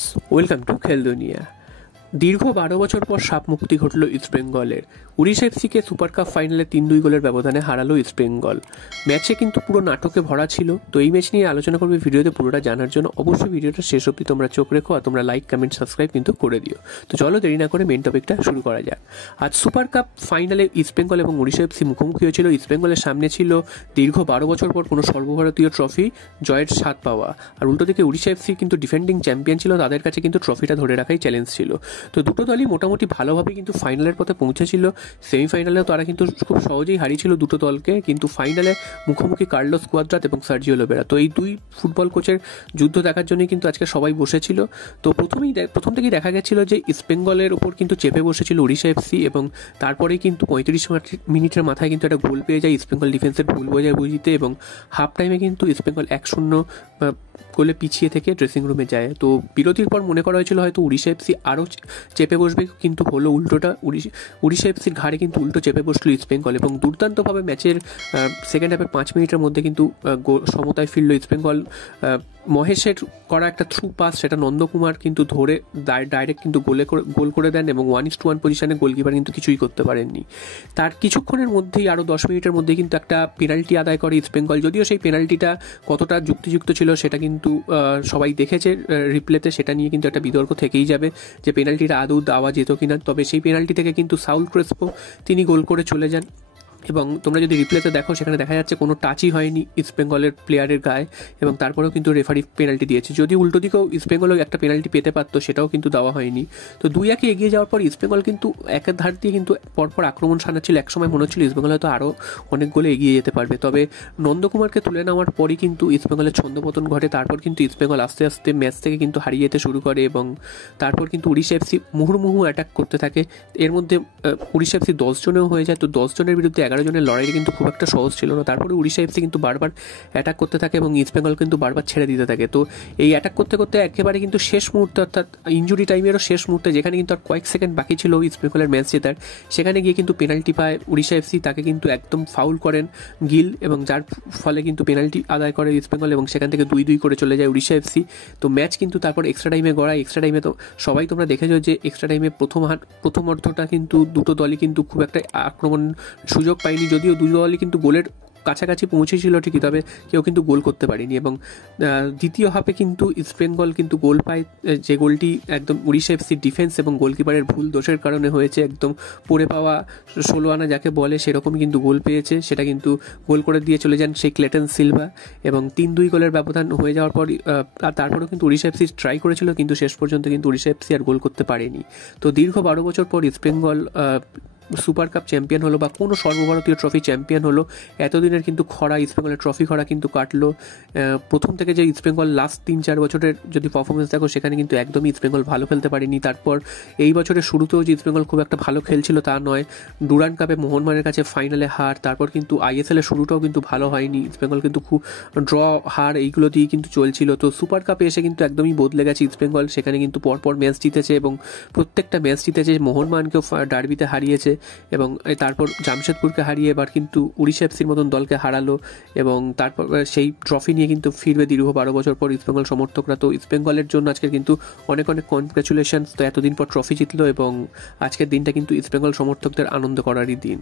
Friends, welcome to খেল দুনিয়া। দীর্ঘ 12 বছর পর সাপ মুক্তি ঘটল ইস্টবেঙ্গলের। উড়িষ্যা এফসিকে সুপার কাপ ফাইনালে 3-2 গোলের ব্যবধানে হারালো ইস্টবেঙ্গল। ম্যাচে কিন্তু পুরো নাটকে ভরা ছিল। তো এই ম্যাচ নিয়ে আলোচনা করবে ভিডিওতে। পুরোটা জানার জন্য অবশ্যই ভিডিওটা শেষ অবধি তোমরা চোখ রেখো, আর তোমরা লাইক, কমেন্ট, সাবস্ক্রাইব কিন্তু করে দিও। তো চলো দেরি না করে মেন টপিকটা শুরু করা যাক। আজ সুপার কাপ ফাইনালে ইস্টবেঙ্গল এবং উড়িষ্যা এফসি মুখোমুখি হয়েছিল। ইস্টবেঙ্গলের সামনে ছিল দীর্ঘ 12 বছর পর কোনো সর্বভারতীয় ট্রফি জয়ের স্বাদ পাওয়া, আর উল্টো দিকে উড়িষ্যা এফসি কিন্তু ডিফেন্ডিং চ্যাম্পিয়ন ছিল, তাদের কাছে কিন্তু ট্রফিটা ধরে রাখাই চ্যালেঞ্জ ছিল। তো দুটো দলই মোটামুটি ভালোভাবে কিন্তু ফাইনালের পথে পৌঁছেছিল। সেমিফাইনালেও তারা কিন্তু খুব সহজেই হারিয়েছিল দুটো দলকে, কিন্তু ফাইনালে মুখোমুখি কার্লোস কুয়াদ্রাত এবং সার্জিও লোবেরা। তো এই দুই ফুটবল কোচের যুদ্ধ দেখার জন্যই কিন্তু আজকে সবাই বসেছিল। তো প্রথম থেকেই দেখা গেছিল যে ইস্টবেঙ্গলের ওপর কিন্তু চেপে বসেছিল উড়িষ্যা এফসি, এবং তারপরেই কিন্তু 35 মিনিটের মাথায় কিন্তু একটা গোল পেয়ে যায় ইস্টবেঙ্গল ডিফেন্সের ভুল বুঝিতে, এবং হাফ টাইমে কিন্তু ইস্টবেঙ্গল 1-0 গোলে পিছিয়ে থেকে ড্রেসিং রুমে যায়। তো বিরতির পর মনে করা হয়েছিল হয়তো উড়িষ্যা এফসি আরও চেপে বসবে, কিন্তু হলো উল্টোটা। উড়িষ্যা এফসির ঘাড়ে কিন্তু উল্টো চেপে বসলো ইস্টবেঙ্গল, এবং দুর্দান্তভাবে ম্যাচের সেকেন্ড হাফের 5 মিনিটের মধ্যে কিন্তু সমতায় ফিরল ইস্টবেঙ্গল। মহেশের করা একটা থ্রু পাস, সেটা নন্দকুমার কিন্তু ধরে ডাইরেক্ট কিন্তু গোল করে দেন, এবং 1:1 পজিশনে গোলকিপার কিন্তু কিছুই করতে পারেননি। তার কিছুক্ষণের মধ্যেই, আরও 10 মিনিটের মধ্যেই কিন্তু একটা পেনাল্টি আদায় করে ইস্টবেঙ্গল। যদিও সেই পেনাল্টিটা কতটা যুক্তিযুক্ত ছিল সেটা কিন্তু সবাই দেখেছে রিপ্লেতে, সেটা নিয়ে কিন্তু একটা বিতর্ক থেকেই যাবে যে পেনাল্টিটা আদৌ দেওয়া যেত কিনা। তবে সেই পেনাল্টি থেকে কিন্তু সাউল ক্রেসপো তিনি গোল করে চলে যান, এবং তোমরা যদি রিপ্লেতে দেখো সেখানে দেখা যাচ্ছে কোনো টাচই হয়নি ইস্টবেঙ্গলের প্লেয়ারের গায়ে, এবং তারপরেও কিন্তু রেফারি পেনাল্টি দিয়েছে। যদি উল্টো দিকেও ইস্টবেঙ্গলও একটা পেনাল্টি পেতে পারতো, সেটাও কিন্তু দেওয়া হয়নি। তো 2-1 এগিয়ে যাওয়ার পর ইস্টবেঙ্গল কিন্তু একের ধার দিয়ে কিন্তু পরপর আক্রমণ সানাচ্ছিল। একসময় মনে হচ্ছিল ইস্টবেঙ্গল হয়তো আরও অনেক গোলে এগিয়ে যেতে পারবে। তবে নন্দকুমারকে তুলে নেওয়ার পরই কিন্তু ইস্টবেঙ্গলের ছন্দপতন ঘটে। তারপর কিন্তু ইস্টবেঙ্গল আস্তে আস্তে ম্যাচ থেকে কিন্তু হারিয়ে যেতে শুরু করে, এবং তারপর কিন্তু উড়িষ্যা এফসি মুহুর্মুহু অ্যাটাক করতে থাকে। এর মধ্যে উড়িষ্যা এফসি 10 জনেও হয়ে যায়। তো 10 জনের বিরুদ্ধে 11 জনের লড়াইটা কিন্তু খুব একটা সহজ ছিল না। তারপরে উড়িষ্যা এফসি কিন্তু বারবার অ্যাটাক করতে থাকে, এবং ইস্টবেঙ্গল কিন্তু বারবার ছেড়ে দিতে থাকে। তো এই অ্যাটাক করতে করতে একেবারে কিন্তু শেষ মুহূর্তে, অর্থাৎ ইনজুরি টাইমেরও শেষ মুহূর্তে, যেখানে কিন্তু আর কয়েক সেকেন্ড বাকি ছিল ইস্টবেঙ্গলের ম্যাচ জেতার, সেখানে গিয়ে কিন্তু পেনাল্টি পায় উড়িষ্যা এফসি। তাকে কিন্তু একদম ফাউল করেন গিল, এবং যার ফলে কিন্তু পেনাল্টি আদায় করে ইস্টবেঙ্গল, এবং সেখান থেকে 2-2 করে চলে যায় উড়িষ্যা এফসি। তো ম্যাচ কিন্তু তারপর এক্সট্রা টাইমে গড়ায়। এক্সট্রা টাইমে তো সবাই তোমরা দেখেছো যে এক্সট্রা টাইমে প্রথম অর্ধটা কিন্তু দুটো দলই কিন্তু খুব একটা আক্রমণ সুযোগ পায়নি। যদিও দুটো দলই কিন্তু গোলের কাছাকাছি পৌঁছেছিল ঠিকই, তবে কেউ কিন্তু গোল করতে পারেনি। এবং দ্বিতীয় হাফে কিন্তু ইস্টবেঙ্গল কিন্তু গোল পায়, যে গোলটি একদম উড়িষ্যা এফসির ডিফেন্স এবং গোলকিপারের ভুল দোষের কারণে হয়েছে। একদম পড়ে পাওয়া 16 আনা যাকে বলে, সেরকম কিন্তু গোল পেয়েছে। সেটা কিন্তু গোল করে দিয়ে চলে যান সেই ক্লেটন সিলভা, এবং 3-2 গোলের ব্যবধান হয়ে যাওয়ার পর তারপরেও কিন্তু উড়িষ্যা এফসি ট্রাই করেছিল, কিন্তু শেষ পর্যন্ত কিন্তু উড়িষ্যা এফসি আর গোল করতে পারেনি। তো দীর্ঘ 12 বছর পর ইস্টবেঙ্গল সুপার কাপ চ্যাম্পিয়ন হলো, বা কোনো সর্বভারতীয় ট্রফি চ্যাম্পিয়ন হলো। এতদিনের কিন্তু খরা, ইস্টবেঙ্গলের ট্রফি খরা কিন্তু কাটলো। প্রথম থেকে যে ইস্টবেঙ্গল লাস্ট 3-4 বছরের যদি পারফরমেন্স দেখো, সেখানে কিন্তু একদমই ইস্টবেঙ্গল ভালো খেলতে পারেনি। তারপর এই বছরের শুরুতেও যে ইস্টবেঙ্গল খুব একটা ভালো খেলছিল তা নয়। ডুরান্ড কাপে মোহনবাগানের কাছে ফাইনালে হার, তারপর কিন্তু আইএসএলের শুরুটাও কিন্তু ভালো হয়নি। ইস্টবেঙ্গল কিন্তু খুব ড্র, হার এইগুলো দিয়েই কিন্তু চলছিল। তো সুপার কাপে এসে কিন্তু একদমই বদলে গেছে ইস্টবেঙ্গল। সেখানে কিন্তু পরপর ম্যাচ জিতেছে, এবং প্রত্যেকটা ম্যাচ জিতেছে। মোহনবাগানকেও ডার্বিতে হারিয়েছে, এবং তারপর জামশেদপুরকে হারিয়ে এবার কিন্তু উড়িষ্যা এফসির মতন দলকে হারালো, এবং তারপর সেই ট্রফি নিয়ে কিন্তু ফিরবে দীর্ঘ 12 বছর পর ইস্টবেঙ্গল সমর্থকরা। তো ইস্টবেঙ্গলের জন্য আজকের কিন্তু অনেক অনেক কনগ্রাচুলেশনস। তো এতদিন পর ট্রফি জিতলো, এবং আজকের দিনটা কিন্তু ইস্টবেঙ্গল সমর্থকদের আনন্দ করারই দিন।